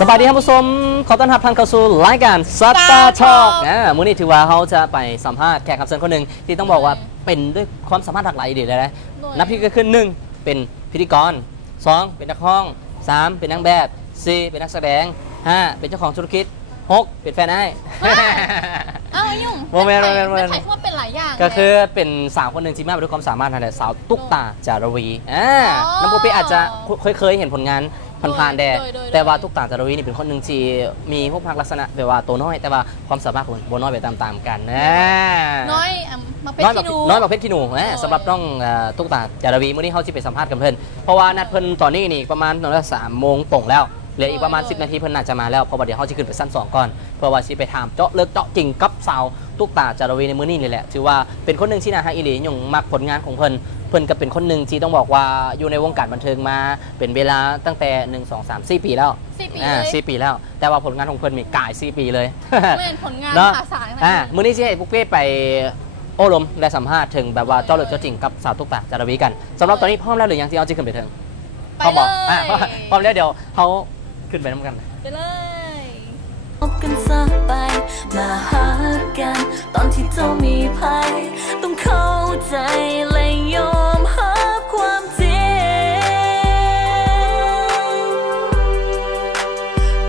สวัสดีท่านผู้ชมขอต้อนรับท่านเข้าสู่รายการสตาร์ทอกมื้อนี้ถือว่าเขาจะไปสัมภาษณ์แขกรับเชิญคนหนึ่งที่ต้องบอกว่าเป็นด้วยความสามารถหลากหลายดีเลยนะนับพี่ก็ขึ้น1เป็นพิธีกร2เป็นนักร้อง3เป็นนางแบบ4เป็นนักแสดง5เป็นเจ้าของธุรกิจ6เป็นแฟนไอ้อ้าวยุ่งโมเมนต์ใครพูดเป็นหลายอย่างก็คือเป็นสาวคนหนึ่งที่มาด้วยความสามารถนั่นแหละสาวตุ๊กตาจารวีน้ำปูเป้อาจจะเคยเห็นผลงานผ่านๆแต่ว่าตุ๊กตาจารวีนี่เป็นคนหนึ่งที่มีพวกพักลักษณะแบบว่าตัวน้อยแต่ว่าความสามารถของโบน้อยไปตามๆกันน้อยมาเป็นขี้หนูน้อยแบบเพชรขี้หนูสำหรับน้องตุ๊กตาจารวีเมื่อนี้เขาที่ไปสัมภาษณ์กับเพื่อนเพราะว่านัดเพื่อนตอนนี้นี่ประมาณ3 โมงตรงแล้วเหลืออีกประมาณ10 นาทีเพื่อนน่าจะมาแล้วเพราะว่าเดี๋ยวเขาจะขึ้นไปสั้น2ก่อนเพื่อว่าจะไปถามเจาะเลิกเจาะจริงกับสาวตุ๊กตาจารวีในมื้อนี้เลยแหละถือว่าเป็นคนหนึ่งที่น่าฮักอีหลียงมักผลงานของเพื่อนก็เป็นคนหนึ่งที่ต้องบอกว่าอยู่ในวงการบันเทิงมาเป็นเวลาตั้งแต่1 2 3 4 ปีแล้ว4 ปีแล้วแต่ว่าผลงานของเพื่อนมีกาย4 ปีเลยเป็นผลงานภาษามื้อนี้ที่ให้ปุ๊กเป้ไปโอ้ลมและสัมภาษณ์ถึงแบบว่าเจาะเลิกเจาะจริงกับสาวตุ๊กตาจารวีกันสำหรับตอนนี้พร้อมแล้วหรือยังที่เอาจะขึ้นไปถึงพร้อมบอกพร้อมแล้วเดี๋ยวเขาขึ้นไปน้ำกันไปเลยพบกันสักไปมาหากันตอนที่เจ้ามีภัยต้องเข้าใจและยอมรับความจริง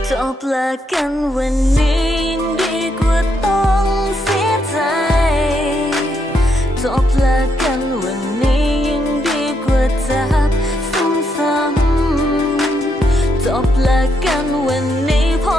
จบเลิกกันวันนี้ดีกว่าต้องเสียใจจบเลิกกันวันนี้ยังดีกว่าจะซ้ำๆจบเลิกกันวันนี้พอ